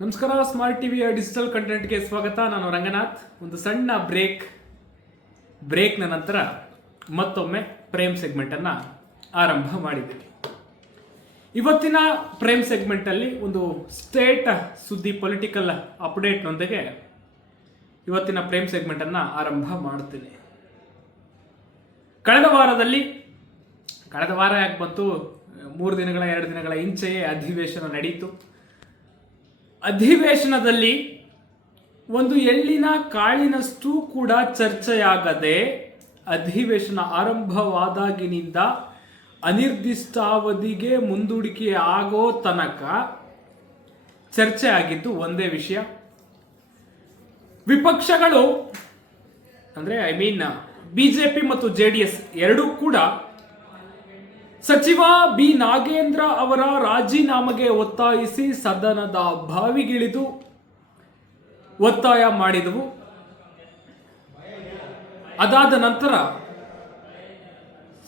ನಮಸ್ಕಾರ. ಸ್ಮಾರ್ಟ್ ಟಿವಿಯ ಡಿಜಿಟಲ್ ಕಂಟೆಂಟ್ಗೆ ಸ್ವಾಗತ. ನಾನು ರಂಗನಾಥ್. ಒಂದು ಸಣ್ಣ ಬ್ರೇಕ್ನ ನಂತರ ಮತ್ತೊಮ್ಮೆ ಪ್ರೇಮ್ ಸೆಗ್ಮೆಂಟನ್ನು ಆರಂಭ ಮಾಡಿದ್ದೀನಿ. ಇವತ್ತಿನ ಪ್ರೇಮ್ ಸೆಗ್ಮೆಂಟಲ್ಲಿ ಒಂದು ಸ್ಟೇಟ್ ಸುದ್ದಿ, ಪೊಲಿಟಿಕಲ್ ಅಪ್ಡೇಟ್ನೊಂದಿಗೆ ಇವತ್ತಿನ ಪ್ರೇಮ್ ಸೆಗ್ಮೆಂಟನ್ನು ಆರಂಭ ಮಾಡ್ತೀನಿ. ಕಳೆದ ವಾರ ಯಾಕೆ ಬಂತು, 2 ದಿನಗಳ ಇಂಚೆಯೇ ಅಧಿವೇಶನ ನಡೀತು. ಅಧಿವೇಶನದಲ್ಲಿ ಒಂದು ಎಳ್ಳಿನ ಕಾಳಿನಷ್ಟು ಕೂಡ ಚರ್ಚೆಯಾಗದೆ ಅಧಿವೇಶನ ಆರಂಭವಾದಾಗಿನಿಂದ ಅನಿರ್ದಿಷ್ಟಾವಧಿಗೆ ಮುಂದೂಡಿಕೆ ಆಗೋ ತನಕ ಚರ್ಚೆ ಆಗಿದ್ದು ಒಂದೇ ವಿಷಯ. ವಿಪಕ್ಷಗಳು ಅಂದ್ರೆ ಬಿಜೆಪಿ ಮತ್ತು ಜೆಡಿಎಸ್ ಎರಡೂ ಕೂಡ ಸಚಿವ ಬಿ ನಾಗೇಂದ್ರ ಅವರ ರಾಜೀನಾಮೆಗೆ ಒತ್ತಾಯಿಸಿ ಸದನದ ಬಾವಿಗಿಳಿದು ಒತ್ತಾಯ ಮಾಡಿದವು. ಅದಾದ ನಂತರ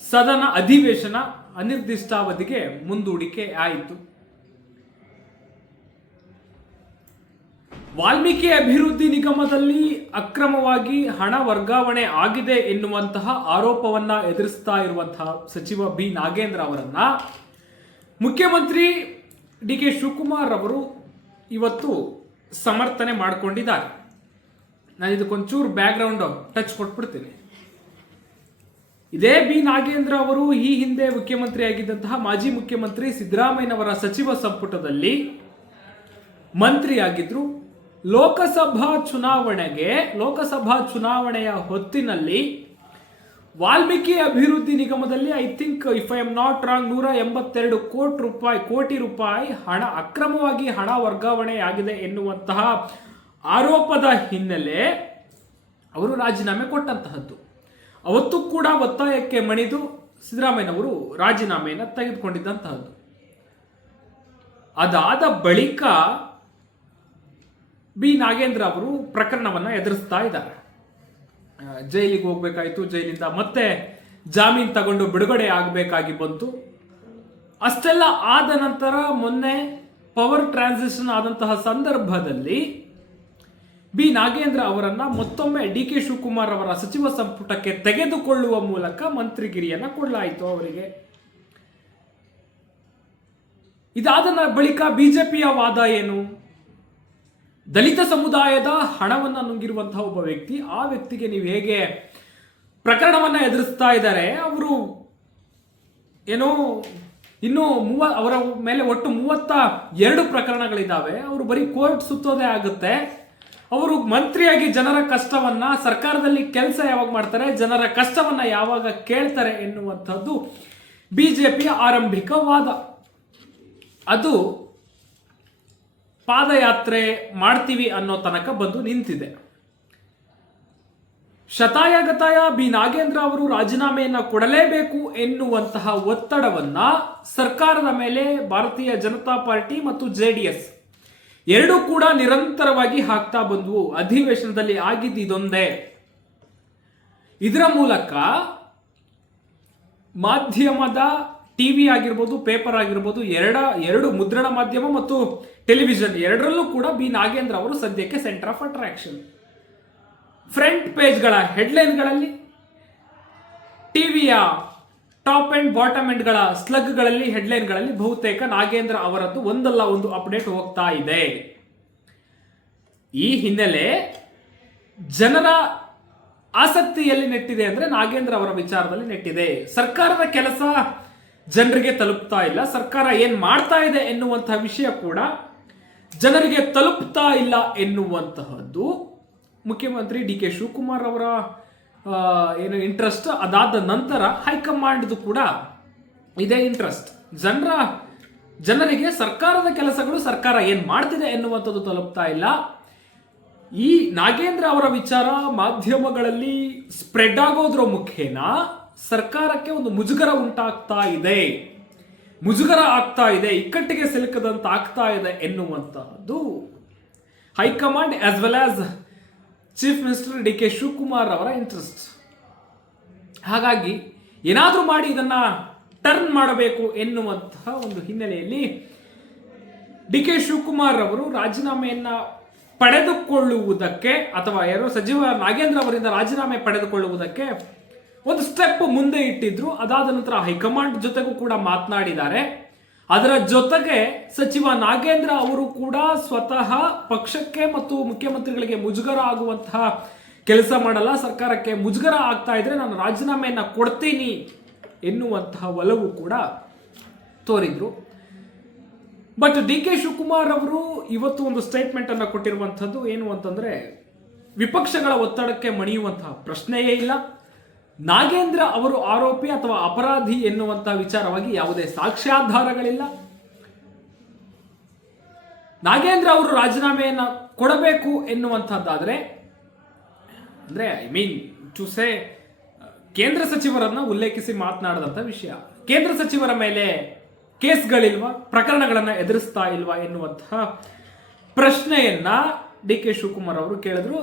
ಸದನ ಅಧಿವೇಶನ ಅನಿರ್ದಿಷ್ಟಾವಧಿಗೆ ಮುಂದೂಡಿಕೆ ಆಯಿತು. ವಾಲ್ಮೀಕಿ ಅಭಿವೃದ್ಧಿ ನಿಗಮದಲ್ಲಿ ಅಕ್ರಮವಾಗಿ ಹಣ ವರ್ಗಾವಣೆ ಆಗಿದೆ ಎನ್ನುವಂತಹ ಆರೋಪವನ್ನ ಎದುರಿಸ್ತಾ ಇರುವಂತಹ ಸಚಿವ ಬಿ ನಾಗೇಂದ್ರ ಅವರನ್ನ ಮುಖ್ಯಮಂತ್ರಿ ಡಿ ಕೆ ಶಿವಕುಮಾರ್ ಅವರು ಇವತ್ತು ಸಮರ್ಥನೆ ಮಾಡಿಕೊಂಡಿದ್ದಾರೆ. ನಾನು ಇದಕ್ಕೊಂಚೂರು ಬ್ಯಾಕ್ಗ್ರೌಂಡ್ ಟಚ್ ಕೊಟ್ಬಿಡ್ತೀನಿ. ಇದೇ ಬಿ ನಾಗೇಂದ್ರ ಅವರು ಈ ಹಿಂದೆ ಮುಖ್ಯಮಂತ್ರಿ ಆಗಿದ್ದಂತಹ ಮಾಜಿ ಮುಖ್ಯಮಂತ್ರಿ ಸಿದ್ದರಾಮಯ್ಯನವರ ಸಚಿವ ಸಂಪುಟದಲ್ಲಿ ಮಂತ್ರಿಯಾಗಿದ್ರು. ಲೋಕಸಭಾ ಚುನಾವಣೆಯ ಹೊತ್ತಿನಲ್ಲಿ ವಾಲ್ಮೀಕಿ ಅಭಿವೃದ್ಧಿ ನಿಗಮದಲ್ಲಿ I think if I am not wrong 182 ಕೋಟಿ ರೂಪಾಯಿ ಹಣ ಅಕ್ರಮವಾಗಿ ಹಣ ವರ್ಗಾವಣೆ ಆಗಿದೆ ಎನ್ನುವಂತಹ ಆರೋಪದ ಹಿನ್ನೆಲೆ ಅವರು ರಾಜೀನಾಮೆ ಕೊಟ್ಟಂತಹದ್ದು. ಅವತ್ತು ಕೂಡ ಒತ್ತಾಯಕ್ಕೆ ಮಣಿದು ಸಿದ್ದರಾಮಯ್ಯನವರು ರಾಜೀನಾಮೆಯನ್ನು ತೆಗೆದುಕೊಂಡಿದ್ದಂತಹದ್ದು. ಅದಾದ ಬಳಿಕ ಬಿ ನಾಗೇಂದ್ರ ಅವರು ಪ್ರಕರಣವನ್ನ ಎದುರಿಸ್ತಾ ಇದ್ದಾರೆ. ಜೈಲಿಗೆ ಹೋಗ್ಬೇಕಾಯ್ತು, ಜೈಲಿಂದ ಮತ್ತೆ ಜಾಮೀನು ತಗೊಂಡು ಬಿಡುಗಡೆ ಆಗಬೇಕಾಗಿ ಬಂತು. ಅಷ್ಟೆಲ್ಲ ಆದ ನಂತರ ಮೊನ್ನೆ ಪವರ್ ಟ್ರಾನ್ಸಿಷನ್ ಆದಂತಹ ಸಂದರ್ಭದಲ್ಲಿ ಬಿ ನಾಗೇಂದ್ರ ಅವರನ್ನ ಮತ್ತೊಮ್ಮೆ ಡಿ ಕೆ ಶಿವಕುಮಾರ್ ಅವರ ಸಚಿವ ಸಂಪುಟಕ್ಕೆ ತೆಗೆದುಕೊಳ್ಳುವ ಮೂಲಕ ಮಂತ್ರಿಗಿರಿಯನ್ನ ಕೊಡಲಾಯಿತು ಅವರಿಗೆ. ಇದಾದ ಬಳಿಕ ಬಿಜೆಪಿಯ ವಾದ ಏನು? ದಲಿತ ಸಮುದಾಯದ ಹಣವನ್ನು ನುಂಗಿರುವಂತಹ ಒಬ್ಬ ವ್ಯಕ್ತಿ, ಆ ವ್ಯಕ್ತಿಗೆ ನೀವು ಹೇಗೆ ಪ್ರಕರಣವನ್ನ ಎದುರಿಸ್ತಾ ಇದ್ದಾರೆ? ಅವರು ಏನೋ ಇನ್ನು ಅವರ ಮೇಲೆ ಒಟ್ಟು 32 ಪ್ರಕರಣಗಳಿದ್ದಾವೆ. ಅವರು ಬರೀ ಕೋರ್ಟ್ ಸುತ್ತೋದೇ ಆಗುತ್ತೆ. ಅವರು ಮಂತ್ರಿಯಾಗಿ ಜನರ ಕಷ್ಟವನ್ನ, ಸರ್ಕಾರದಲ್ಲಿ ಕೆಲಸ ಯಾವಾಗ ಮಾಡ್ತಾರೆ, ಜನರ ಕಷ್ಟವನ್ನ ಯಾವಾಗ ಕೇಳ್ತಾರೆ ಎನ್ನುವಂಥದ್ದು ಬಿಜೆಪಿಯ ಆರಂಭಿಕ ವಾದ. ಅದು ಪಾದಯಾತ್ರೆ ಮಾಡ್ತೀವಿ ಅನ್ನೋ ತನಕ ಬಂದು ನಿಂತಿದೆ. ಶತಾಯಗತಾಯ ಬಿ ನಾಗೇಂದ್ರ ಅವರು ರಾಜೀನಾಮೆಯನ್ನ ಕೊಡಲೇಬೇಕು ಎನ್ನುವಂತಹ ಒತ್ತಡವನ್ನ ಸರ್ಕಾರದ ಮೇಲೆ ಭಾರತೀಯ ಜನತಾ ಪಾರ್ಟಿ ಮತ್ತು ಜೆಡಿಎಸ್ ಎರಡೂ ಕೂಡ ನಿರಂತರವಾಗಿ ಹಾಕ್ತಾ ಬಂದವು. ಅಧಿವೇಶನದಲ್ಲಿ ಆಗಿದ್ದು ಇದೊಂದೇ. ಇದರ ಮೂಲಕ ಮಾಧ್ಯಮದ ಟಿವಿ ಆಗಿರ್ಬೋದು, ಪೇಪರ್ ಆಗಿರ್ಬೋದು, ಎರಡು ಮುದ್ರಣ ಮಾಧ್ಯಮ ಮತ್ತು ಟೆಲಿವಿಷನ್ ಎರಡರಲ್ಲೂ ಕೂಡ ಬಿ ನಾಗೇಂದ್ರ ಅವರು ಸದ್ಯಕ್ಕೆ ಸೆಂಟರ್ ಆಫ್ ಅಟ್ರಾಕ್ಷನ್. ಫ್ರಂಟ್ ಪೇಜ್ಗಳ ಹೆಡ್ಲೈನ್ಗಳಲ್ಲಿ, ಟಿವಿಯ ಟಾಪ್ ಅಂಡ್ ಬಾಟಮ್ ಎಂಡ್ಗಳ ಸ್ಲಗ್ಗಳಲ್ಲಿ, ಹೆಡ್ಲೈನ್ಗಳಲ್ಲಿ ಬಹುತೇಕ ನಾಗೇಂದ್ರ ಅವರದ್ದು ಒಂದಲ್ಲ ಒಂದು ಅಪ್ಡೇಟ್ ಹೋಗ್ತಾ ಇದೆ. ಈ ಹಿನ್ನೆಲೆ ಜನರ ಆಸಕ್ತಿಯಲ್ಲಿ ನೆಟ್ಟಿದೆ ಅಂದ್ರೆ ನಾಗೇಂದ್ರ ಅವರ ವಿಚಾರದಲ್ಲಿ ನೆಟ್ಟಿದೆ. ಸರ್ಕಾರದ ಕೆಲಸ ಜನರಿಗೆ ತಲುಪ್ತಾ ಇಲ್ಲ, ಸರ್ಕಾರ ಏನ್ ಮಾಡ್ತಾ ಇದೆ ಎನ್ನುವಂತಹ ವಿಷಯ ಕೂಡ ಜನರಿಗೆ ತಲುಪ್ತಾ ಇಲ್ಲ ಎನ್ನುವಂತಹದ್ದು ಮುಖ್ಯಮಂತ್ರಿ ಡಿ ಕೆ ಶಿವಕುಮಾರ್ ಅವರ ಏನು ಇಂಟ್ರೆಸ್ಟ್. ಅದಾದ ನಂತರ ಹೈಕಮಾಂಡ್ದು ಕೂಡ ಇದೇ ಇಂಟ್ರೆಸ್ಟ್. ಜನರಿಗೆ ಸರ್ಕಾರದ ಕೆಲಸಗಳು, ಸರ್ಕಾರ ಏನ್ ಮಾಡ್ತಿದೆ ಎನ್ನುವಂಥದ್ದು ತಲುಪ್ತಾ ಇಲ್ಲ. ಈ ನಾಗೇಂದ್ರ ಅವರ ವಿಚಾರ ಮಾಧ್ಯಮಗಳಲ್ಲಿ ಸ್ಪ್ರೆಡ್ ಆಗೋದ್ರ ಮುಖೇನ ಸರ್ಕಾರಕ್ಕೆ ಒಂದು ಮುಜುಗರ ಉಂಟಾಗ್ತಾ ಇದೆ, ಇಕ್ಕಟ್ಟಿಗೆ ಸಿಲುಕದಂತ ಆಗ್ತಾ ಇದೆ ಎನ್ನುವಂತಹದ್ದು high command as well as chief minister D K Shivakumar ಅವರ ಇಂಟ್ರೆಸ್ಟ್. ಹಾಗಾಗಿ ಏನಾದರೂ ಮಾಡಿ ಇದನ್ನ ಟರ್ನ್ ಮಾಡಬೇಕು ಎನ್ನುವಂತಹ ಒಂದು ಹಿನ್ನೆಲೆಯಲ್ಲಿ ಡಿ ಕೆ ಶಿವಕುಮಾರ್ ಅವರು ರಾಜೀನಾಮೆಯನ್ನ ಪಡೆದುಕೊಳ್ಳುವುದಕ್ಕೆ ಅಥವಾ ಯಾರೋ ಸಚಿವ ನಾಗೇಂದ್ರ ಅವರಿಂದ ರಾಜೀನಾಮೆ ಪಡೆದುಕೊಳ್ಳುವುದಕ್ಕೆ ಒಂದು ಸ್ಟೆಪ್ ಮುಂದೆ ಇಟ್ಟಿದ್ರು. ಅದಾದ ನಂತರ ಹೈಕಮಾಂಡ್ ಜೊತೆಗೂ ಕೂಡ ಮಾತನಾಡಿದ್ದಾರೆ. ಅದರ ಜೊತೆಗೆ ಸಚಿವ ನಾಗೇಂದ್ರ ಅವರು ಕೂಡ ಸ್ವತಃ ಪಕ್ಷಕ್ಕೆ ಮತ್ತು ಮುಖ್ಯಮಂತ್ರಿಗಳಿಗೆ ಮುಜುಗರ ಆಗುವಂತಹ ಕೆಲಸ ಮಾಡಲ್ಲ, ಸರ್ಕಾರಕ್ಕೆ ಮುಜುಗರ ಆಗ್ತಾ ಇದ್ರೆ ನಾನು ರಾಜೀನಾಮೆಯನ್ನ ಕೊಡ್ತೀನಿ ಎನ್ನುವಂತಹ ಒಲವು ಕೂಡ ತೋರಿದ್ರು. ಬಟ್ ಡಿ ಕೆ ಶಿವಕುಮಾರ್ ಅವರು ಇವತ್ತು ಒಂದು ಸ್ಟೇಟ್ಮೆಂಟ್ ಅನ್ನು ಕೊಟ್ಟಿರುವಂಥದ್ದು ಏನು ಅಂತಂದ್ರೆ, ವಿಪಕ್ಷಗಳ ಒತ್ತಡಕ್ಕೆ ಮಣಿಯುವಂತಹ ಪ್ರಶ್ನೆಯೇ ಇಲ್ಲ, ನಾಗೇಂದ್ರ ಅವರು ಆರೋಪಿ ಅಥವಾ ಅಪರಾಧಿ ಎನ್ನುವಂತಹ ವಿಚಾರವಾಗಿ ಯಾವುದೇ ಸಾಕ್ಷ್ಯಾಧಾರಗಳಿಲ್ಲ, ನಾಗೇಂದ್ರ ಅವರು ರಾಜೀನಾಮೆಯನ್ನ ಕೊಡಬೇಕು ಎನ್ನುವಂತಹದ್ದಾದ್ರೆ ಅಂದ್ರೆ ಟು ಸೇ ಕೇಂದ್ರ ಸಚಿವರನ್ನ ಉಲ್ಲೇಖಿಸಿ ಮಾತನಾಡದಂತ ವಿಷಯ, ಕೇಂದ್ರ ಸಚಿವರ ಮೇಲೆ ಕೇಸ್ಗಳಿಲ್ವಾ, ಪ್ರಕರಣಗಳನ್ನ ಎದುರಿಸ್ತಾ ಇಲ್ವಾ ಎನ್ನುವಂತಹ ಪ್ರಶ್ನೆಯನ್ನ ಡಿ ಕೆ ಶಿವಕುಮಾರ್ ಅವರು ಕೇಳಿದ್ರು.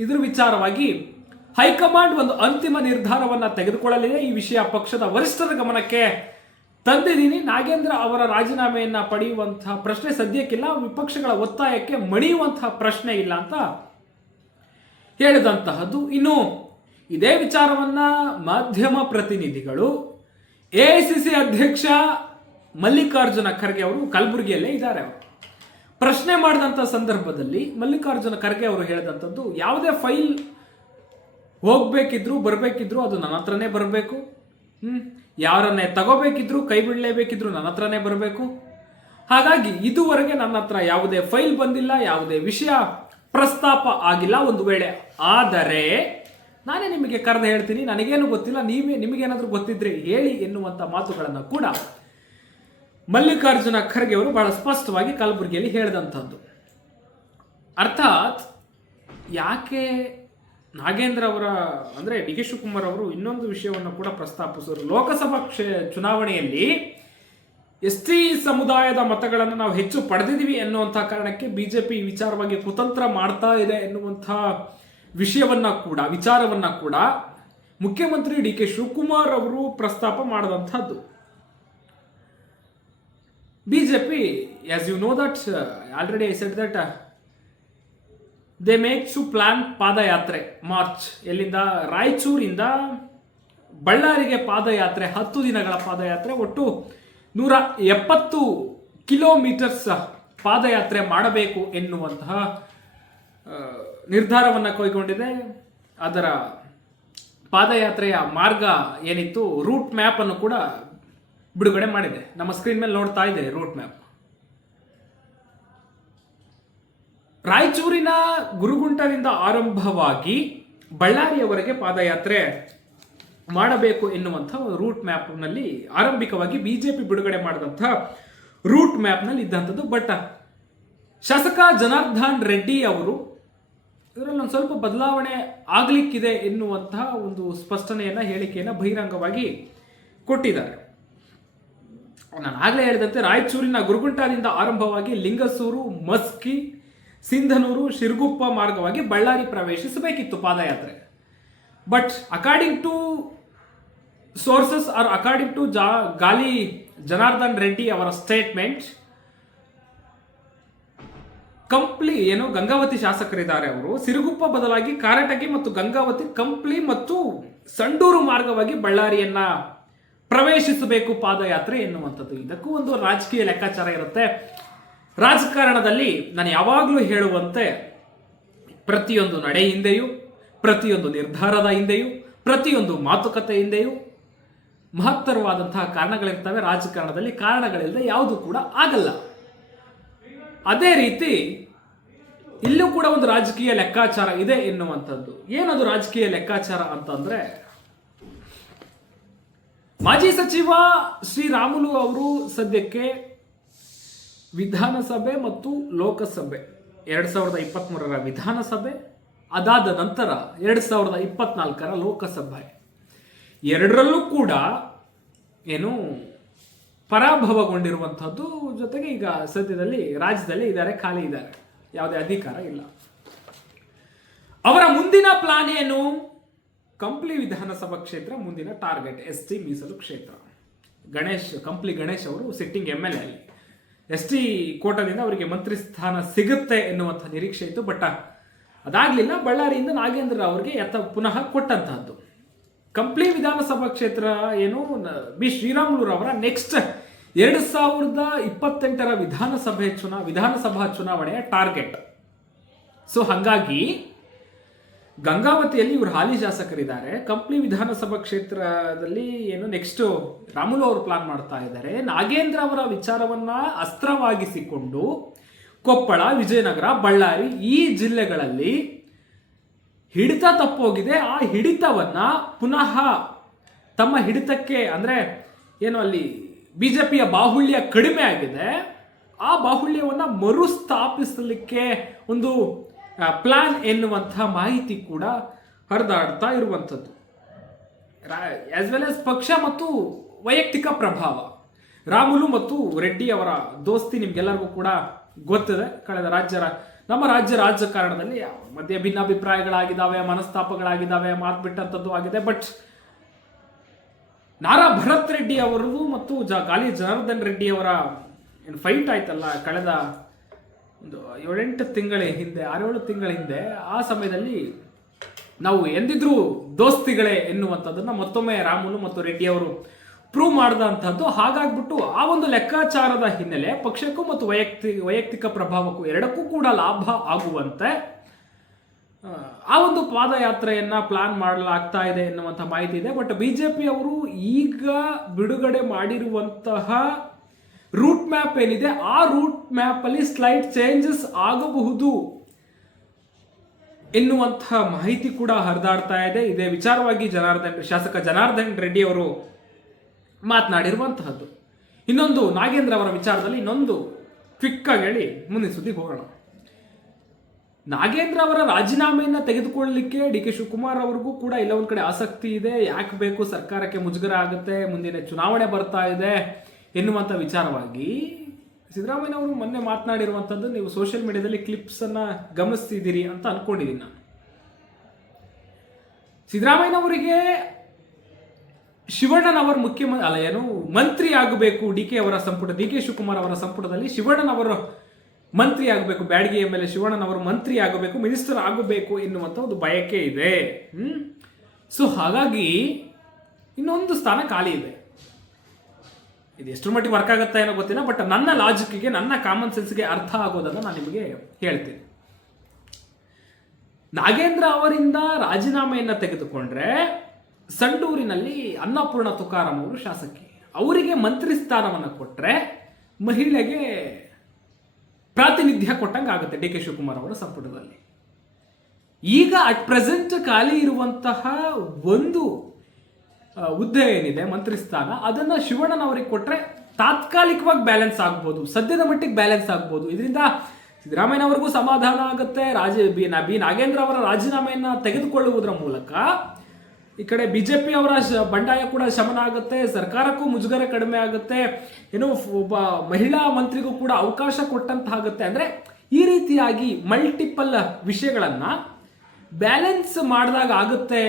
ಇದ್ರ ವಿಚಾರವಾಗಿ ಹೈಕಮಾಂಡ್ ಒಂದು ಅಂತಿಮ ನಿರ್ಧಾರವನ್ನ ತೆಗೆದುಕೊಳ್ಳಲಿದೆ. ಈ ವಿಷಯ ಪಕ್ಷದ ವರಿಷ್ಠರ ಗಮನಕ್ಕೆ ತಂದಿದ್ದೀನಿ. ನಾಗೇಂದ್ರ ಅವರ ರಾಜೀನಾಮೆಯನ್ನ ಪಡೆಯುವಂತಹ ಪ್ರಶ್ನೆ ಸದ್ಯಕ್ಕಿಲ್ಲ, ವಿಪಕ್ಷಗಳ ಒತ್ತಾಯಕ್ಕೆ ಮಣಿಯುವಂತಹ ಪ್ರಶ್ನೆ ಇಲ್ಲ ಅಂತ ಹೇಳಿದಂತಹದ್ದು. ಇನ್ನು ಇದೇ ವಿಚಾರವನ್ನ ಮಾಧ್ಯಮ ಪ್ರತಿನಿಧಿಗಳು ಎಐಸಿಸಿ ಅಧ್ಯಕ್ಷ ಮಲ್ಲಿಕಾರ್ಜುನ ಖರ್ಗೆ ಅವರು ಕಲಬುರಗಿಯಲ್ಲೇ ಇದ್ದಾರೆ, ಅವರು ಪ್ರಶ್ನೆ ಮಾಡಿದಂತ ಸಂದರ್ಭದಲ್ಲಿ ಮಲ್ಲಿಕಾರ್ಜುನ ಖರ್ಗೆ ಅವರು ಹೇಳಿದಂಥದ್ದು, ಯಾವುದೇ ಫೈಲ್ ಹೋಗ್ಬೇಕಿದ್ರು ಬರಬೇಕಿದ್ರು ಅದು ನನ್ನ ಹತ್ರನೇ ಬರಬೇಕು, ಯಾರನ್ನೇ ತಗೋಬೇಕಿದ್ರು ಕೈ ಬಿಡಲೇಬೇಕಿದ್ರು ನನ್ನ ಹತ್ರನೇ ಬರಬೇಕು, ಹಾಗಾಗಿ ಇದುವರೆಗೆ ನನ್ನ ಹತ್ರ ಯಾವುದೇ ಫೈಲ್ ಬಂದಿಲ್ಲ, ಯಾವುದೇ ವಿಷಯ ಪ್ರಸ್ತಾಪ ಆಗಿಲ್ಲ, ಒಂದು ವೇಳೆ ಆದರೆ ನಾನೇ ನಿಮಗೆ ಕರೆದು ಹೇಳ್ತೀನಿ, ನನಗೇನು ಗೊತ್ತಿಲ್ಲ, ನಿಮಗೇನಾದ್ರೂ ಗೊತ್ತಿದ್ರೆ ಹೇಳಿ ಎನ್ನುವಂತ ಮಾತುಗಳನ್ನು ಕೂಡ ಮಲ್ಲಿಕಾರ್ಜುನ ಖರ್ಗೆ ಅವರು ಬಹಳ ಸ್ಪಷ್ಟವಾಗಿ ಕಲಬುರಗಿಯಲ್ಲಿ ಹೇಳಿದಂಥದ್ದು. ಅರ್ಥಾತ್ ಯಾಕೆ ನಾಗೇಂದ್ರ ಅವರ ಅಂದ್ರೆ ಡಿ ಕೆ ಶಿವಕುಮಾರ್ ಅವರು ಇನ್ನೊಂದು ವಿಷಯವನ್ನು ಕೂಡ ಪ್ರಸ್ತಾಪಿಸಿದರು. ಲೋಕಸಭಾ ಚುನಾವಣೆಯಲ್ಲಿ ಎಸ್ಟಿ ಸಮುದಾಯದ ಮತಗಳನ್ನು ನಾವು ಹೆಚ್ಚು ಪಡೆದಿದ್ದೀವಿ ಎನ್ನುವಂತಹ ಕಾರಣಕ್ಕೆ ಬಿಜೆಪಿ ವಿಚಾರವಾಗಿ ಕುತಂತ್ರ ಮಾಡ್ತಾ ಇದೆ ಎನ್ನುವಂತಹ ವಿಚಾರವನ್ನ ಕೂಡ ಮುಖ್ಯಮಂತ್ರಿ ಡಿ ಕೆ ಶಿವಕುಮಾರ್ ಅವರು ಪ್ರಸ್ತಾಪ ಮಾಡಿದಂಥದ್ದು. BJP, as you know that already I said that they make to plan padayatra march, ಎಲ್ಲಿಂದ ರಾಯಚೂರಿಂದ ಬಳ್ಳಾರಿಗೆ ಪಾದಯಾತ್ರೆ, 10 ದಿನಗಳ ಪಾದಯಾತ್ರೆ, ಒಟ್ಟು 170 ಕಿಲೋಮೀಟರ್ಸ್ ಪಾದಯಾತ್ರೆ ಮಾಡಬೇಕು ಎನ್ನುವಂತಹ ನಿರ್ಧಾರವನ್ನು ಕೈಗೊಂಡಿದೆ. ಅದರ ಪಾದಯಾತ್ರೆಯ ಮಾರ್ಗ ಏನಿತ್ತು, ರೂಟ್ ಮ್ಯಾಪ್ ಅನ್ನು ಕೂಡ ಬಿಡುಗಡೆ ಮಾಡಿದೆ. ನಮ್ಮ ಸ್ಕ್ರೀನ್ ಮೇಲೆ ನೋಡ್ತಾ ಇದೆ ರೂಟ್ ಮ್ಯಾಪ್. ರಾಯಚೂರಿನ ಗುರುಗುಂಟದಿಂದ ಆರಂಭವಾಗಿ ಬಳ್ಳಾರಿಯವರೆಗೆ ಪಾದಯಾತ್ರೆ ಮಾಡಬೇಕು ಎನ್ನುವಂತಹ ರೂಟ್ ಮ್ಯಾಪ್ ನಲ್ಲಿ ಆರಂಭಿಕವಾಗಿ ಬಿಜೆಪಿ ಬಿಡುಗಡೆ ಮಾಡಿದಂತಹ ರೂಟ್ ಮ್ಯಾಪ್ ನಲ್ಲಿ ಇದ್ದಂಥದ್ದು. ಬಟ್ ಶಾಸಕ ಜನಾರ್ದನ್ ರೆಡ್ಡಿ ಅವರು ಇದರಲ್ಲಿ ಒಂದು ಸ್ವಲ್ಪ ಬದಲಾವಣೆ ಆಗ್ಲಿಕ್ಕಿದೆ ಎನ್ನುವಂತಹ ಒಂದು ಸ್ಪಷ್ಟನೆಯನ್ನ, ಹೇಳಿಕೆಯನ್ನ ಬಹಿರಂಗವಾಗಿ ಕೊಟ್ಟಿದ್ದಾರೆ. ನಾನು ಆಗಲೇ ಹೇಳಿದಂತೆ ರಾಯಚೂರಿನ ಗುರುಗುಂಟದಿಂದ ಆರಂಭವಾಗಿ ಲಿಂಗಸೂರು, ಮಸ್ಕಿ, ಸಿಂಧನೂರು, ಶಿರಗುಪ್ಪ ಮಾರ್ಗವಾಗಿ ಬಳ್ಳಾರಿ ಪ್ರವೇಶಿಸಬೇಕಿತ್ತು padayatra. But according to sources are according to Gali Janardhan Reddy ಅವರ ಸ್ಟೇಟ್ಮೆಂಟ್, ಗಂಗಾವತಿ ಶಾಸಕರಿದ್ದಾರೆ ಅವರು, ಸಿರುಗುಪ್ಪ ಬದಲಾಗಿ ಕಾರಟಗಿ ಮತ್ತು ಗಂಗಾವತಿ, ಕಂಪ್ಲಿ ಮತ್ತು ಸಂಡೂರು ಮಾರ್ಗವಾಗಿ ಬಳ್ಳಾರಿಯನ್ನ ಪ್ರವೇಶಿಸಬೇಕು ಪಾದಯಾತ್ರೆ ಎನ್ನುವಂಥದ್ದು. ಇದಕ್ಕೂ ಒಂದು ರಾಜಕೀಯ ಲೆಕ್ಕಾಚಾರ ಇರುತ್ತೆ. ರಾಜಕಾರಣದಲ್ಲಿ ನಾನು ಯಾವಾಗಲೂ ಹೇಳುವಂತೆ ಪ್ರತಿಯೊಂದು ನಡೆ ಹಿಂದೆಯೂ, ಪ್ರತಿಯೊಂದು ನಿರ್ಧಾರದ ಹಿಂದೆಯೂ, ಪ್ರತಿಯೊಂದು ಮಾತುಕತೆ ಹಿಂದೆಯೂ ಮಹತ್ತರವಾದಂತಹ ಕಾರಣಗಳಿರ್ತವೆ. ರಾಜಕಾರಣದಲ್ಲಿ ಕಾರಣಗಳಿಲ್ಲದೆ ಯಾವುದು ಕೂಡ ಆಗಲ್ಲ. ಅದೇ ರೀತಿ ಇಲ್ಲೂ ಕೂಡ ಒಂದು ರಾಜಕೀಯ ಲೆಕ್ಕಾಚಾರ ಇದೆ ಎನ್ನುವಂಥದ್ದು. ಏನದು ರಾಜಕೀಯ ಲೆಕ್ಕಾಚಾರ ಅಂತಂದ್ರೆ, ಮಾಜಿ ಸಚಿವ ಶ್ರೀರಾಮುಲು ಅವರು ಸದ್ಯಕ್ಕೆ ವಿಧಾನಸಭೆ ಮತ್ತು ಲೋಕಸಭೆ 2023ರ ವಿಧಾನಸಭೆ, ಅದಾದ ನಂತರ 2024ರ ಲೋಕಸಭೆ ಎರಡರಲ್ಲೂ ಕೂಡ ಪರಾಭವಗೊಂಡಿರುವಂಥದ್ದು. ಜೊತೆಗೆ ಈಗ ಸದ್ಯದಲ್ಲಿ ರಾಜ್ಯದಲ್ಲಿ ಖಾಲಿ ಇದ್ದಾರೆ, ಯಾವುದೇ ಅಧಿಕಾರ ಇಲ್ಲ. ಅವರ ಮುಂದಿನ ಪ್ಲಾನ್ ಏನು? ಕಂಪ್ಲಿ ವಿಧಾನಸಭಾ ಕ್ಷೇತ್ರ ಮುಂದಿನ ಟಾರ್ಗೆಟ್, ST ಮೀಸಲು ಕ್ಷೇತ್ರ. ಕಂಪ್ಲಿ ಗಣೇಶ್ ಅವರು ಸಿಟ್ಟಿಂಗ್ MLA ಅಲ್ಲಿ ST ಕೋಟಾದಿಂದ ಅವರಿಗೆ ಮಂತ್ರಿ ಸ್ಥಾನ ಸಿಗುತ್ತೆ ಎನ್ನುವಂಥ ನಿರೀಕ್ಷೆ ಇತ್ತು. ಬಟ್ ಅದಾಗಲಿಲ್ಲ. ಬಳ್ಳಾರಿಯಿಂದ ನಾಗೇಂದ್ರ ಅವರಿಗೆ ಪುನಃ ಕೊಟ್ಟಂತಹದ್ದು. ಕಂಪ್ಲಿ ವಿಧಾನಸಭಾ ಕ್ಷೇತ್ರ ಏನು ಬಿ ಶ್ರೀರಾಮುಲು ಅವರ ನೆಕ್ಸ್ಟ್ 2028ರ ವಿಧಾನಸಭಾ ಚುನಾವಣೆಯ ಟಾರ್ಗೆಟ್. ಸೊ ಹಾಗಾಗಿ ಗಂಗಾವತಿಯಲ್ಲಿ ಇವರು ಹಾಲಿ ಶಾಸಕರಿದ್ದಾರೆ. ಕಂಪ್ಲಿ ವಿಧಾನಸಭಾ ಕ್ಷೇತ್ರದಲ್ಲಿ ಏನು ನೆಕ್ಸ್ಟ್ ರಾಮುಲು ಅವರು ಪ್ಲಾನ್ ಮಾಡ್ತಾ ಇದ್ದಾರೆ. ನಾಗೇಂದ್ರ ಅವರ ವಿಚಾರವನ್ನ ಅಸ್ತ್ರವಾಗಿಸಿಕೊಂಡು ಕೊಪ್ಪಳ, ವಿಜಯನಗರ, ಬಳ್ಳಾರಿ ಈ ಜಿಲ್ಲೆಗಳಲ್ಲಿ ಹಿಡಿತ ತಪ್ಪೋಗಿದೆ. ಆ ಹಿಡಿತವನ್ನ ಪುನಃ ತಮ್ಮ ಹಿಡಿತಕ್ಕೆ ಅಂದ್ರೆ ಏನು ಅಲ್ಲಿ ಬಿಜೆಪಿಯ ಬಾಹುಳ್ಯ ಕಡಿಮೆ ಆಗಿದೆ, ಆ ಬಾಹುಳ್ಯವನ್ನ ಮರುಸ್ಥಾಪಿಸಲಿಕ್ಕೆ ಒಂದು ಪ್ಲಾನ್ ಎನ್ನುವಂಥ ಮಾಹಿತಿ ಕೂಡ ಹರಿದಾಡ್ತಾ ಇರುವಂಥದ್ದು. ಆಸ್ ವೆಲ್ ಆಸ್ ಪಕ್ಷ ಮತ್ತು ವೈಯಕ್ತಿಕ ಪ್ರಭಾವ. ರಾಮುಲು ಮತ್ತು ರೆಡ್ಡಿ ಅವರ ದೋಸ್ತಿ ನಿಮ್ಗೆಲ್ಲರಿಗೂ ಕೂಡ ಗೊತ್ತಿದೆ. ಕಳೆದ ನಮ್ಮ ರಾಜ್ಯ ರಾಜಕಾರಣದಲ್ಲಿ ಮಧ್ಯೆ ಭಿನ್ನಾಭಿಪ್ರಾಯಗಳಾಗಿದ್ದಾವೆ, ಮನಸ್ತಾಪಗಳಾಗಿದ್ದಾವೆ, ಮಾತು ಬಿಟ್ಟಂಥದ್ದು ಆಗಿದೆ. ಬಟ್ ನಾರಾ ಭರತ್ ರೆಡ್ಡಿ ಅವರದು ಮತ್ತು ಗಾಲಿ ಜನಾರ್ದನ್ ರೆಡ್ಡಿ ಅವರ ಏನು ಫೈಟ್ ಆಯ್ತಲ್ಲ ಕಳೆದ ಒಂದು 6-7 ತಿಂಗಳ ಹಿಂದೆ, ಆ ಸಮಯದಲ್ಲಿ ನಾವು ಎಂದಿದ್ರೂ ದೋಸ್ತಿಗಳೇ ಎನ್ನುವಂಥದ್ದನ್ನ ಮತ್ತೊಮ್ಮೆ ರಾಮುಲು ಮತ್ತು ರೆಡ್ಡಿ ಅವರು ಪ್ರೂವ್ ಮಾಡಿದಂಥದ್ದು. ಹಾಗಾಗ್ಬಿಟ್ಟು ಆ ಒಂದು ಲೆಕ್ಕಾಚಾರದ ಹಿನ್ನೆಲೆ ಪಕ್ಷಕ್ಕೂ ಮತ್ತು ವೈಯಕ್ತಿಕ ಪ್ರಭಾವಕ್ಕೂ ಎರಡಕ್ಕೂ ಕೂಡ ಲಾಭ ಆಗುವಂತೆ ಆ ಒಂದು ಪಾದಯಾತ್ರೆಯನ್ನ ಪ್ಲಾನ್ ಮಾಡಲಾಗ್ತಾ ಇದೆ ಎನ್ನುವಂಥ ಮಾಹಿತಿ ಇದೆ. ಬಟ್ ಬಿಜೆಪಿ ಅವರು ಈಗ ಬಿಡುಗಡೆ ಮಾಡಿರುವಂತಹ ರೂಟ್ ಮ್ಯಾಪ್ ಏನಿದೆ, ಆ ರೂಟ್ ಮ್ಯಾಪ್ ಅಲ್ಲಿ ಸ್ಲೈಟ್ ಚೇಂಜಸ್ ಆಗಬಹುದು ಎನ್ನುವಂತಹ ಮಾಹಿತಿ ಕೂಡ ಹರಿದಾಡ್ತಾ ಇದೆ. ಇದೇ ವಿಚಾರವಾಗಿ ಶಾಸಕ ಜನಾರ್ದನ್ ರೆಡ್ಡಿ ಅವರು ಮಾತನಾಡಿರುವಂತಹದ್ದು. ಇನ್ನೊಂದು ನಾಗೇಂದ್ರ ಅವರ ವಿಚಾರದಲ್ಲಿ ಇನ್ನೊಂದು ಕ್ವಿಕ್ ಆಗಿ ಹೇಳಿ ಮುಂದಿನ ಸುದ್ದಿಗೆ ಹೋಗೋಣ. ನಾಗೇಂದ್ರ ಅವರ ರಾಜೀನಾಮೆಯನ್ನ ತೆಗೆದುಕೊಳ್ಳಲಿಕ್ಕೆ DK ಶಿವಕುಮಾರ್ ಅವ್ರಿಗೂ ಕೂಡ ಇಲ್ಲ ಒಂದ್ ಕಡೆ ಆಸಕ್ತಿ ಇದೆ. ಯಾಕೆ ಬೇಕು, ಸರ್ಕಾರಕ್ಕೆ ಮುಜುಗರ ಆಗುತ್ತೆ, ಮುಂದಿನ ಚುನಾವಣೆ ಬರ್ತಾ ಇದೆ ಎನ್ನುವಂಥ ವಿಚಾರವಾಗಿ ಸಿದ್ದರಾಮಯ್ಯ ಅವರು ಮೊನ್ನೆ ಮಾತನಾಡಿರುವಂಥದ್ದು ನೀವು ಸೋಷಿಯಲ್ ಮೀಡಿಯಾದಲ್ಲಿ ಕ್ಲಿಪ್ಸ್ ಅನ್ನ ಗಮನಿಸ್ತಿದ್ದೀರಿ ಅಂತ ಅನ್ಕೊಂಡಿದ್ದೀನಿ ನಾನು. ಸಿದ್ದರಾಮಯ್ಯನವರಿಗೆ ಶಿವಣ್ಣನವರ ಮಂತ್ರಿ ಆಗಬೇಕು, DK ಶಿವಕುಮಾರ್ ಅವರ ಸಂಪುಟದಲ್ಲಿ ಶಿವಣ್ಣನವರು ಮಂತ್ರಿ ಆಗಬೇಕು, ಬ್ಯಾಡಗಿ MLA ಶಿವಣ್ಣನವರು ಮಂತ್ರಿ ಆಗಬೇಕು, ಮಿನಿಸ್ಟರ್ ಆಗಬೇಕು ಎನ್ನುವಂಥ ಒಂದು ಬಯಕೆ ಇದೆ. ಸೊ ಹಾಗಾಗಿ ಇನ್ನೊಂದು ಸ್ಥಾನ ಖಾಲಿ ಇದೆ. ಇದು ಎಷ್ಟರ ಮಟ್ಟಿಗೆ ವರ್ಕ್ ಆಗುತ್ತಾ ಏನೋ ಗೊತ್ತಿಲ್ಲ. ಬಟ್ ನನ್ನ ಲಾಜಿಕ್ಗೆ, ನನ್ನ ಕಾಮನ್ ಸೆನ್ಸ್ಗೆ ಅರ್ಥ ಆಗೋದನ್ನು ನಾನು ನಿಮಗೆ ಹೇಳ್ತೀನಿ. ನಾಗೇಂದ್ರ ಅವರಿಂದ ರಾಜೀನಾಮೆಯನ್ನ ತೆಗೆದುಕೊಂಡ್ರೆ ಸಂಡೂರಿನಲ್ಲಿ ಅನ್ನಪೂರ್ಣ ತುಕಾರಾಮ್ ಅವರು ಶಾಸಕಿ, ಅವರಿಗೆ ಮಂತ್ರಿ ಸ್ಥಾನವನ್ನು ಕೊಟ್ಟರೆ ಮಹಿಳೆಗೆ ಪ್ರಾತಿನಿಧ್ಯ ಕೊಟ್ಟಂಗೆ ಆಗುತ್ತೆ DK ಶಿವಕುಮಾರ್ ಅವರ ಸಂಪುಟದಲ್ಲಿ. ಈಗ ಅಟ್ ಪ್ರೆಸೆಂಟ್ ಖಾಲಿ ಇರುವಂತಹ ಒಂದು ಹುದ್ದೆ ಏನಿದೆ ಮಂತ್ರಿ ಸ್ಥಾನ, ಅದನ್ನ ಶಿವಣ್ಣನವರಿಗೆ ಕೊಟ್ಟರೆ ತಾತ್ಕಾಲಿಕವಾಗಿ ಬ್ಯಾಲೆನ್ಸ್ ಆಗ್ಬೋದು, ಸದ್ಯದ ಮಟ್ಟಿಗೆ ಬ್ಯಾಲೆನ್ಸ್ ಆಗ್ಬೋದು. ಇದರಿಂದ ಸಿದ್ದರಾಮಯ್ಯನವರಿಗೂ ಸಮಾಧಾನ ಆಗುತ್ತೆ. ನಾಗೇಂದ್ರ ಅವರ ರಾಜೀನಾಮೆಯನ್ನ ತೆಗೆದುಕೊಳ್ಳುವುದರ ಮೂಲಕ ಈ ಕಡೆ ಬಿಜೆಪಿ ಅವರ ಬಂಡಾಯ ಕೂಡ ಶಮನ ಆಗುತ್ತೆ, ಸರ್ಕಾರಕ್ಕೂ ಮುಜುಗರ ಕಡಿಮೆ ಆಗುತ್ತೆ, ಏನೋ ಒಬ್ಬ ಮಹಿಳಾ ಮಂತ್ರಿಗೂ ಕೂಡ ಅವಕಾಶ ಕೊಟ್ಟಂತಾಗುತ್ತೆ. ಅಂದ್ರೆ ಈ ರೀತಿಯಾಗಿ ಮಲ್ಟಿಪಲ್ ವಿಷಯಗಳನ್ನ ಬ್ಯಾಲೆನ್ಸ್ ಮಾಡಿದಾಗ ಆಗುತ್ತೆ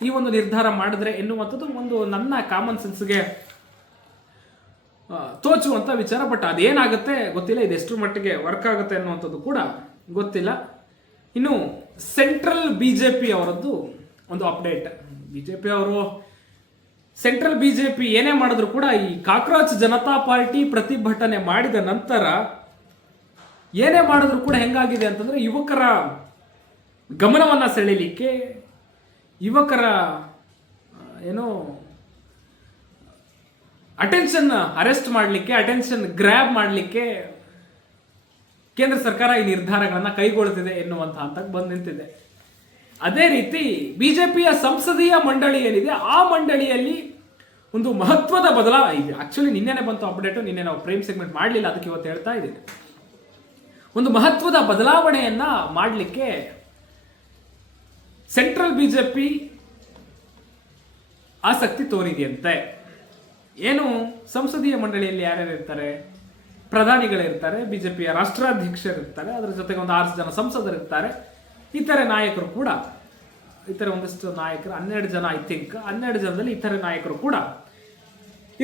ಈ ಒಂದು ನಿರ್ಧಾರ ಮಾಡಿದ್ರೆ ಎನ್ನುವಂಥದ್ದು ಒಂದು ನನ್ನ ಕಾಮನ್ ಸೆನ್ಸ್ಗೆ ತೋಚುವಂಥ ವಿಚಾರ. ಬಟ್ ಅದೇನಾಗುತ್ತೆ ಗೊತ್ತಿಲ್ಲ, ಇದೆಷ್ಟು ಮಟ್ಟಿಗೆ ವರ್ಕ್ ಆಗುತ್ತೆ ಅನ್ನುವಂಥದ್ದು ಕೂಡ ಗೊತ್ತಿಲ್ಲ. ಇನ್ನು ಸೆಂಟ್ರಲ್ ಬಿಜೆಪಿ ಅವರದ್ದು ಒಂದು ಅಪ್ಡೇಟ್. ಬಿಜೆಪಿ ಅವರು ಸೆಂಟ್ರಲ್ ಬಿಜೆಪಿ ಏನೇ ಮಾಡಿದ್ರು ಕೂಡ ಈ ಕಾಕ್ರೋಚ್ ಜನತಾ ಪಾರ್ಟಿ ಪ್ರತಿಭಟನೆ ಮಾಡಿದ ನಂತರ ಏನೇ ಮಾಡಿದ್ರು ಕೂಡ ಹೆಂಗಾಗಿದೆ ಅಂತಂದ್ರೆ ಯುವಕರ ಗಮನವನ್ನ ಸೆಳೆಯಲಿಕ್ಕೆ, ಯುವಕರ ಏನೋ ಅಟೆನ್ಷನ್ ಅರೆಸ್ಟ್ ಮಾಡಲಿಕ್ಕೆ, ಅಟೆನ್ಷನ್ ಗ್ರ್ಯಾಬ್ ಮಾಡಲಿಕ್ಕೆ ಕೇಂದ್ರ ಸರ್ಕಾರ ಈ ನಿರ್ಧಾರಗಳನ್ನು ಕೈಗೊಳ್ಳುತ್ತಿದೆ ಎನ್ನುವಂಥ ಹಂತಕ್ಕೆ ಬಂದು ನಿಂತಿದೆ. ಅದೇ ರೀತಿ ಬಿಜೆಪಿಯ ಸಂಸದೀಯ ಮಂಡಳಿ ಏನಿದೆ, ಆ ಮಂಡಳಿಯಲ್ಲಿ ಒಂದು ಮಹತ್ವದ ಬದಲಾವಣೆ. ಆಕ್ಚುಲಿ ನಿನ್ನೆನೆ ಬಂತು ಅಪ್ಡೇಟ್, ನಿನ್ನೆ ನಾವು ಫ್ರೇಮ್ ಸೆಗ್ಮೆಂಟ್ ಮಾಡಲಿಲ್ಲ, ಅದಕ್ಕೆ ಇವತ್ತು ಹೇಳ್ತಾ ಇದ್ದೀನಿ. ಒಂದು ಮಹತ್ವದ ಬದಲಾವಣೆಯನ್ನ ಮಾಡಲಿಕ್ಕೆ ಸೆಂಟ್ರಲ್ ಬಿಜೆಪಿ ಆಸಕ್ತಿ ತೋರಿದೆಯಂತೆ. ಏನು ಸಂಸದೀಯ ಮಂಡಳಿಯಲ್ಲಿ ಯಾರ್ಯಾರು ಇರ್ತಾರೆ? ಪ್ರಧಾನಿಗಳಿರ್ತಾರೆ, ಬಿಜೆಪಿಯ ರಾಷ್ಟ್ರಾಧ್ಯಕ್ಷರು ಇರ್ತಾರೆ, ಅದರ ಜೊತೆಗೆ ಒಂದು 6 ಜನ ಸಂಸದರು ಇರ್ತಾರೆ, ಇತರೆ ನಾಯಕರು ಕೂಡ, ಇತರೆ ಒಂದಷ್ಟು ನಾಯಕರು 12 ಜನ, ಐ ಥಿಂಕ್ 12 ಜನದಲ್ಲಿ ಇತರೆ ನಾಯಕರು ಕೂಡ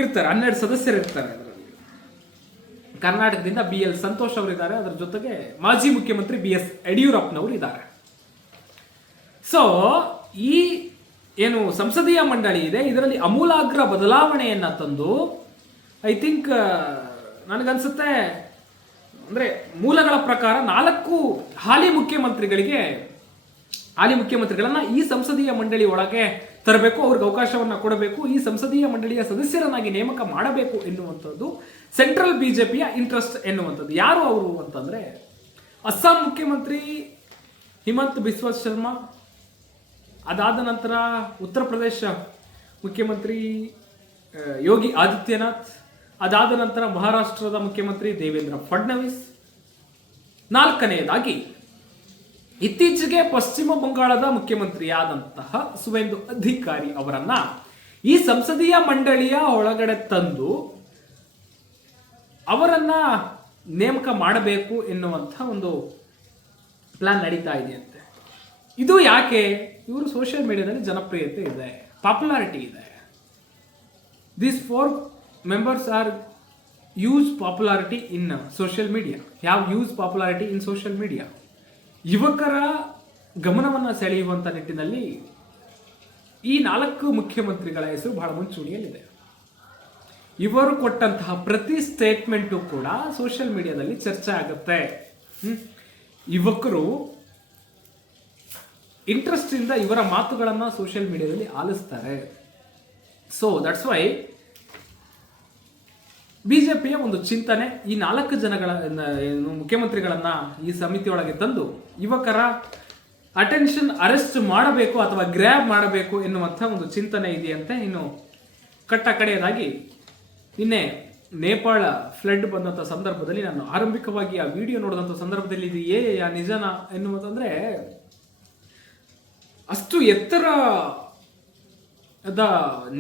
ಇರ್ತಾರೆ, 12 ಸದಸ್ಯರು ಇರ್ತಾರೆ. ಅದರಲ್ಲಿ ಕರ್ನಾಟಕದಿಂದ BL ಸಂತೋಷ್ ಅವರಿದ್ದಾರೆ, ಅದರ ಜೊತೆಗೆ ಮಾಜಿ ಮುಖ್ಯಮಂತ್ರಿ BS ಯಡಿಯೂರಪ್ಪನವರು ಇದ್ದಾರೆ. ಸೊ ಈ ಏನು ಸಂಸದೀಯ ಮಂಡಳಿ ಇದೆ, ಇದರಲ್ಲಿ ಅಮೂಲಾಗ್ರ ಬದಲಾವಣೆಯನ್ನ ತಂದು ಐ ಥಿಂಕ್ ನನಗನ್ಸುತ್ತೆ ಅಂದ್ರೆ ಮೂಲಗಳ ಪ್ರಕಾರ 4 ಹಾಲಿ ಮುಖ್ಯಮಂತ್ರಿಗಳನ್ನ ಈ ಸಂಸದೀಯ ಮಂಡಳಿ ಒಳಗೆ ತರಬೇಕು, ಅವ್ರಿಗೆ ಅವಕಾಶವನ್ನ ಕೊಡಬೇಕು, ಈ ಸಂಸದೀಯ ಮಂಡಳಿಯ ಸದಸ್ಯರನ್ನಾಗಿ ನೇಮಕ ಮಾಡಬೇಕು ಎನ್ನುವಂಥದ್ದು ಸೆಂಟ್ರಲ್ ಬಿಜೆಪಿಯ ಇಂಟ್ರೆಸ್ಟ್ ಎನ್ನುವಂಥದ್ದು. ಯಾರು ಅವರು ಅಂತಂದ್ರೆ ಅಸ್ಸಾಂ ಮುಖ್ಯಮಂತ್ರಿ ಹಿಮಂತ್ ಬಿಸ್ವಾ ಶರ್ಮಾ, ಅದಾದ ನಂತರ ಉತ್ತರ ಪ್ರದೇಶ ಮುಖ್ಯಮಂತ್ರಿ ಯೋಗಿ ಆದಿತ್ಯನಾಥ್, ಅದಾದ ನಂತರ ಮಹಾರಾಷ್ಟ್ರದ ಮುಖ್ಯಮಂತ್ರಿ ದೇವೇಂದ್ರ ಫಡ್ನವೀಸ್, 4ನೇದಾಗಿ ಇತ್ತೀಚೆಗೆ ಪಶ್ಚಿಮ ಬಂಗಾಳದ ಮುಖ್ಯಮಂತ್ರಿಯಾದಂತಹ ಸುವೇಂದು ಅಧಿಕಾರಿ ಅವರನ್ನ ಈ ಸಂಸದೀಯ ಮಂಡಳಿಯ ಒಳಗಡೆ ತಂದು ಅವರನ್ನ ನೇಮಕ ಮಾಡಬೇಕು ಎನ್ನುವಂತಹ ಒಂದು ಪ್ಲಾನ್ ನಡೀತಾ ಇದೆಯಂತೆ. ಇದು ಯಾಕೆ? ಇವರು ಸೋಷಿಯಲ್ ಮೀಡಿಯಾದಲ್ಲಿ ಜನಪ್ರಿಯತೆ ಇದೆ, ಪಾಪ್ಯುಲಾರಿಟಿ ಇದೆ. These 4 members are use popularity in social media, have used popularity in social media. ಯುವಕರ ಗಮನವನ್ನು ಸೆಳೆಯುವಂತ ನಿಟ್ಟಿನಲ್ಲಿ ಈ 4 ಮುಖ್ಯಮಂತ್ರಿಗಳ ಹೆಸರು ಬಹಳ ಮುಂಚೂಣಿಯಲ್ಲಿದೆ. ಇವರು ಕೊಟ್ಟಂತಹ ಪ್ರತಿ ಸ್ಟೇಟ್ಮೆಂಟು ಕೂಡ ಸೋಷಿಯಲ್ ಮೀಡಿಯಾದಲ್ಲಿ ಚರ್ಚೆ ಆಗುತ್ತೆ. ಯುವಕರು ಇಂಟ್ರೆಸ್ಟ್ ಇಂದ ಇವರ ಮಾತುಗಳನ್ನ ಸೋಷಿಯಲ್ ಮೀಡಿಯಾದಲ್ಲಿ ಆಲಿಸ್ತಾರೆ. ಸೊ ದಟ್ಸ್ ವೈ ಬಿಜೆಪಿಯ ಒಂದು ಚಿಂತನೆ ಈ 4 ಜನಗಳ ಮುಖ್ಯಮಂತ್ರಿಗಳನ್ನ ಈ ಸಮಿತಿಯೊಳಗೆ ತಂದು ಯುವಕರ ಅಟೆನ್ಷನ್ ಅರೆಸ್ಟ್ ಮಾಡಬೇಕು ಅಥವಾ ಗ್ರ್ಯಾಬ್ ಮಾಡಬೇಕು ಎನ್ನುವಂಥ ಒಂದು ಚಿಂತನೆ ಇದೆಯಂತೆ. ಇನ್ನು ಕಡೆಯದಾಗಿ ನಿನ್ನೆ ನೇಪಾಳ ಫ್ಲಡ್ ಬಂದಂಥ ಸಂದರ್ಭದಲ್ಲಿ ನಾನು ಆರಂಭಿಕವಾಗಿ ಆ ವಿಡಿಯೋ ನೋಡಿದಂಥ ಸಂದರ್ಭದಲ್ಲಿ ಇದು ನಿಜನ ಎನ್ನುವುದಂದ್ರೆ ಅಷ್ಟು ಎತ್ತರ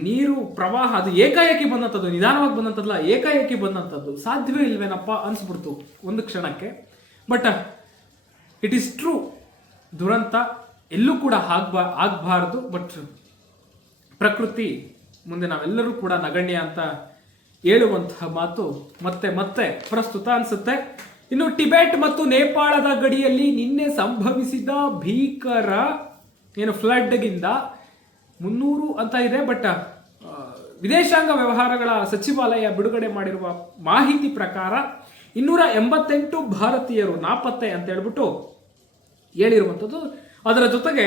ನೀರು ಪ್ರವಾಹ, ಅದು ಏಕಾಏಕಿ ಬಂದಂಥದ್ದು, ನಿಧಾನವಾಗಿ ಬಂದಂಥದ್ದಲ್ಲ, ಏಕಾಏಕಿ ಬಂದಂಥದ್ದು. ಸಾಧ್ಯವೇ ಇಲ್ವೇನಪ್ಪ ಅನ್ಸ್ಬಿಡ್ತು ಒಂದು ಕ್ಷಣಕ್ಕೆ. ಬಟ್ ಇಟ್ ಈಸ್ ಟ್ರೂ, ದುರಂತ ಎಲ್ಲೂ ಕೂಡ ಆಗಬಾರ್ದು. ಬಟ್ ಪ್ರಕೃತಿ ಮುಂದೆ ನಾವೆಲ್ಲರೂ ಕೂಡ ನಗಣ್ಯ ಅಂತ ಹೇಳುವಂತಹ ಮಾತು ಮತ್ತೆ ಮತ್ತೆ ಪ್ರಸ್ತುತ ಅನ್ಸುತ್ತೆ. ಇನ್ನು ಟಿಬೆಟ್ ಮತ್ತು ನೇಪಾಳದ ಗಡಿಯಲ್ಲಿ ನಿನ್ನೆ ಸಂಭವಿಸಿದ ಭೀಕರ ಫ್ಲಡ್ಗಿಂದ 300 ಅಂತ ಇದೆ. ಬಟ್ ವಿದೇಶಾಂಗ ವ್ಯವಹಾರಗಳ ಸಚಿವಾಲಯ ಬಿಡುಗಡೆ ಮಾಡಿರುವ ಮಾಹಿತಿ ಪ್ರಕಾರ 288 ಭಾರತೀಯರು ನಾಪತ್ತೆ ಅಂತ ಹೇಳ್ಬಿಟ್ಟು ಹೇಳಿರುವಂಥದ್ದು. ಅದರ ಜೊತೆಗೆ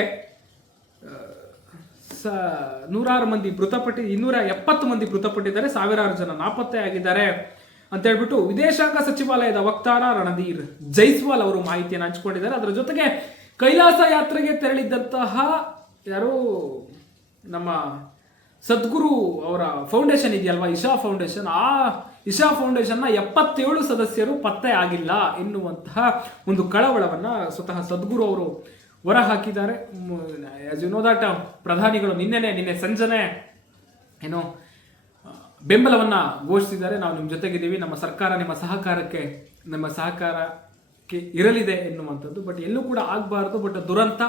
100 ಮಂದಿ 270 ಮಂದಿ ಮೃತಪಟ್ಟಿದ್ದಾರೆ, ಸಾವಿರಾರು ಜನ ನಾಪತ್ತೆ ಆಗಿದ್ದಾರೆ ಅಂತ ಹೇಳ್ಬಿಟ್ಟು ವಿದೇಶಾಂಗ ಸಚಿವಾಲಯದ ವಕ್ತಾರ ರಣಧೀರ್ ಜೈಸ್ವಾಲ್ ಅವರು ಮಾಹಿತಿಯನ್ನು ಹಂಚಿಕೊಂಡಿದ್ದಾರೆ. ಅದರ ಜೊತೆಗೆ ಕೈಲಾಸ ಯಾತ್ರೆಗೆ ತೆರಳಿದ್ದಂತಹ ಯಾರು ನಮ್ಮ ಸದ್ಗುರು ಅವರ ಫೌಂಡೇಶನ್ ಇದೆಯಲ್ವಾ, ಇಶಾ ಫೌಂಡೇಶನ್, ಆ ಇಶಾ ಫೌಂಡೇಶನ್ನ 77 ಸದಸ್ಯರು ಪತ್ತೆ ಆಗಿಲ್ಲ ಎನ್ನುವಂತಹ ಒಂದು ಕಳವಳವನ್ನ ಸ್ವತಃ ಸದ್ಗುರು ಅವರು ಹೊರ ಹಾಕಿದ್ದಾರೆ. ಆಸ್ ಯು ನೋ ದಟ್ ಪ್ರಧಾನಿಗಳು ನಿನ್ನೆ ಸಂಜನೆ ಬೆಂಬಲವನ್ನ ಘೋಷಿಸಿದ್ದಾರೆ. ನಾವು ನಿಮ್ಮ ಜೊತೆಗಿದ್ದೀವಿ, ನಮ್ಮ ಸರ್ಕಾರ ನಿಮ್ಮ ಸಹಕಾರಕ್ಕೆ ಇರಲಿದೆ ಎನ್ನುವಂಥದ್ದು. ಬಟ್ ಎಲ್ಲೂ ಕೂಡ ಆಗಬಾರ್ದು. ಬಟ್ ದುರಂತ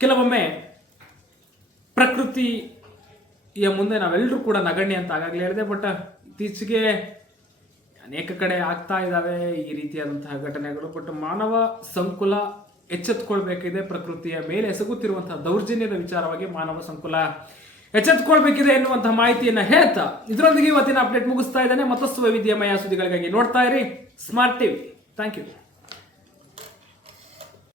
ಕೆಲವೊಮ್ಮೆ ಪ್ರಕೃತಿಯ ಮುಂದೆ ನಾವೆಲ್ಲರೂ ಕೂಡ ನಗಣ್ಯ ಅಂತ ಆಗಾಗಲೇ ಹೇಳಿದೆ. ಬಟ್ ಇತ್ತೀಚೆಗೆ ಅನೇಕ ಕಡೆ ಆಗ್ತಾ ಇದ್ದಾವೆ ಈ ರೀತಿಯಾದಂತಹ ಘಟನೆಗಳು. ಬಟ್ ಮಾನವ ಸಂಕುಲ ಎಚ್ಚೆತ್ತುಕೊಳ್ಬೇಕಿದೆ. ಪ್ರಕೃತಿಯ ಮೇಲೆ ಎಸಗುತ್ತಿರುವಂತಹ ದೌರ್ಜನ್ಯದ ವಿಚಾರವಾಗಿ ಮಾನವ ಸಂಕುಲ ಎಚ್ಚೆತ್ತುಕೊಳ್ಬೇಕಿದೆ ಎನ್ನುವಂತಹ ಮಾಹಿತಿಯನ್ನ ಹೇಳ್ತಾ ಇದರೊಂದಿಗೆ ಇವತ್ತಿನ ಅಪ್ಡೇಟ್ ಮುಗಿಸ್ತಾ ಇದ್ದೇನೆ. ಮತ್ತಷ್ಟು ವೈವಿಧ್ಯಮಯ ಸುದ್ದಿಗಳಿಗಾಗಿ ನೋಡ್ತಾ ಇರಿ ಸ್ಮಾರ್ಟ್ ಟಿವಿ. Thank you.